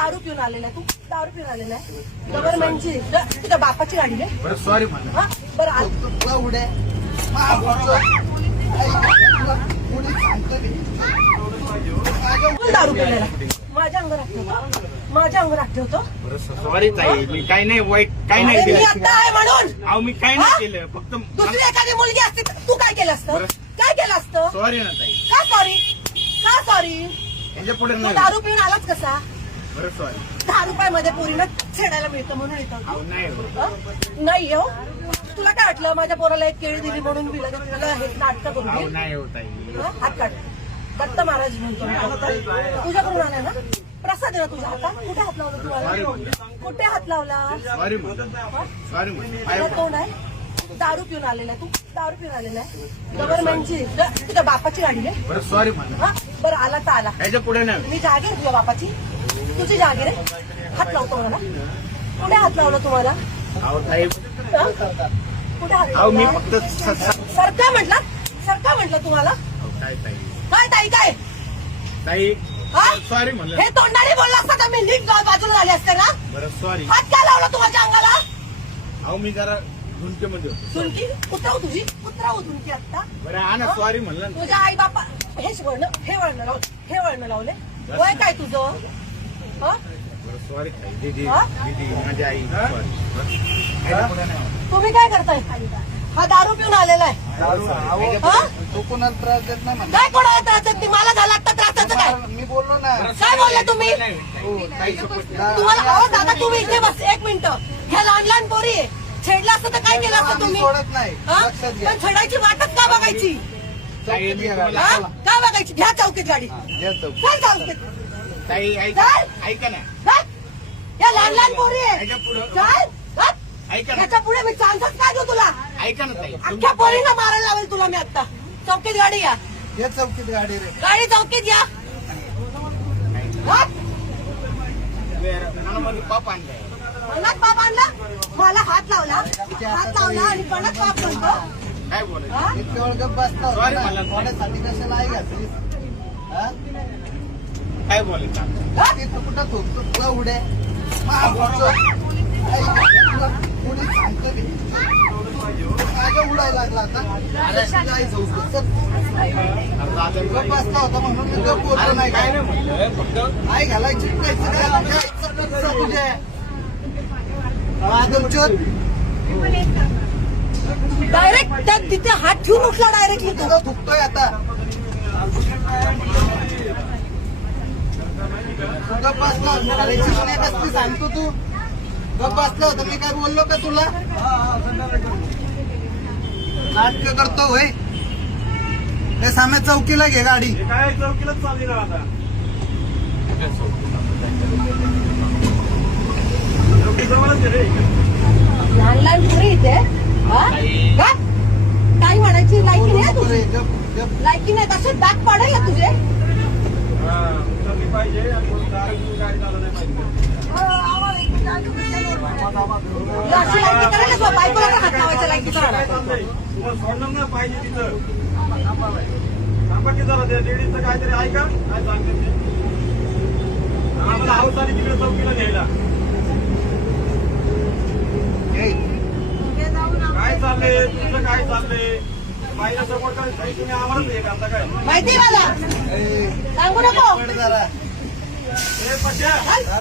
दारू पिऊन आलेला आहे तू, दारू पिऊन आलेला आहे गव्हर्नमेंटची तुझ्या बापाची गाडी आहे. बरं सॉरी म्हणा. बरं दारू पिलेला माझ्या अंगावर ठेवतो, माझ्या अंगावर ठेवतो. बरं सॉरी ताई, मी काही नाही वाईट काही नाही मी केलं. आता आहे म्हणून अहो मी काही नाही केलं, फक्त दुसरी एखादी मुलगी असती तर तू काय केलं असतं, काय केलं असतं. सॉरी ना ताई. का सॉरी, का सॉरी. याच्या पुढे तू नाही. दारू पिऊन आलाच कसा. बरं सॉरी. 10 रुपयामध्ये पोरीनं छेडायला मिळतं म्हणून येतं. अहो नाही हो. नाही हो, तुला काय वाटलं माझ्या पोराला एक केळी दिली म्हणून मी लगेच तुला हे नाटक करून अहो दिली? नाही हो ताई. हात काढ. दत्त महाराज म्हणतो मी. तुझ्याकडून आला ना प्रसाद आहे ना तुझ्या हातात. कुठे हात लावला तुम्हाला, कुठे हात लावला. सॉरी म्हणा. सॉरी म्हणा. तुला तोंड आहे. दारू पिऊन आलेला आहे तू, दारू पिऊन आलेला आहे गव्हर्नमेंटची तुझ्या बापाची गाडी आहे. बरं सॉरी म्हणा. बरं आला तर आला. याच्या पुढे नाही. मी जागीर तुझ्या बापाची, तुझी जागीर आहे. हात लावतो मला. कुठे हात लावला तुम्हाला. अहो ताई. कुठे हात अहो मी लावला. फक्त सरका म्हटलं, सरका म्हटलं तुम्हाला. काय ताई. काय ताई काय ताई हा? सॉरी म्हणलं. हे तोंडाने बोलला असता तर मी नीट बाजूला झाले असते ना. बरं सॉरी. हात काय लावला तुमच्या अंगाला. अहो मी जरा झुंकेमध्ये होतो. झुणकी उतराव तुझी, उतराव झुणकी आता. बरं हा ना सॉरी म्हणलं ना. तुझ्या आई बापा हेच वळण, हे वळण लावले, हे वळण लावले. वय काय तुझं. बरं सॉरी ताई. दीदी हा? दीदी माझी आई सॉरी. याच्या पुढे नाही. तुम्ही काय करताय. हा दारू पिऊन आलेला आहे. हा? तू कोणाला त्रास देत नाही म्हणा. काय कोणाला त्रास देत नाही. मला झाला आता त्रासाचं काय. मी बोललो ना. काय बोलले तुम्ही. हो, ताई support करा. तुम्हाला अहो दादा तुम्ही इथे बस एक मिनिट. ह्या लहान लहान पोरी आहे. छेडलं असतं तर काय केलं असतं आम्ही तुम्ही. सोडत नाही. हा? लक्षात घ्या. पण छेडायची वाटच का बघायची. ताई मी तुम्हाला- हा? का बघायची. घ्या चौकीत गाडी. या चौक. चल चौकीत. ताई ऐका काय? ऐका ना. चल. या लहान लहान पोरी आहे. याच्या पुढे चल. चल. ऐका ना. याच्या पुढे मी चान्सच काय देऊ तुला. ऐका ना ताई. अख्ख्या पोरींना मारायला लावेल तुला मी आता. चौकीत गाडी या. या चौकीत गाडी रे. गाडी चौकीत या. हा? मला पाप आणलाय. पणात बाप आणला. मला हात लावला, हात लावला आणि पणात बाप म्हणतो. काय बोलायचं. हा? इतक्या वेळ गप्प बसता होता Sorry ना. मला. थोड्यासाठी कशाला आई घातलीस. हा? काय बोलायचं. हा? ते तू कुठं थोकतो तुला उड्या. महापुरुष. आई, तुला कोणी सांगतं ते. काय गं उडायला लागला आता. तुझ्या आई चौकीत. गप्प बसता होता म्हणून मी गप्प बोललो नाही काय काय. नाही म्हणलं फक्त आई घालायची कायचं काय आमच्या आईचं कसं तुझ्या. तुमच्यात डायरेक्ट तिथे हात ठेवून उठला डायरेक्टली तू. तुझं थुकतोय आता. गप्प बसला होता. घालायची पण एक असती सांगतो तू. गप्प बसला होता मी काय बोललो का तुला. नाटक करतो होय. हे सामे चौकीला घे गाडी. काय चौकीलाच चालली ना आता. चौकी जवळच आहे रे. लहान लहान पोरी इथे. हा? का? काय म्हणायची लायकी नाही तुझी. गप्प गप्प. लायकी नाही तसे दाग पाडेल ना तुझे. हा, उतरली पाहिजे आणि कोणी दारू गाडी चालवली नाही पाहिजे. अशी लायकी करायला तुला बायकोला पण हात लावायच्या लायकी काय करायला. चाललंय? तुम्हाला सोडलं ना पाहिजे तिथं. थांबा की जरा त्या लेडीजचं काहीतरी ऐका काय सांगते ते. आम्हाला हाऊस आली तिकडे चौकीला घ्यायला. हे, काय चाललंय तुमचं काय चाललंय. बाईला सपोर्ट करायचं तुम्ही आम्हालाच हे करता काय. माहिती मला हे, सांगू नको. पड जरा. ए पट्ट्या.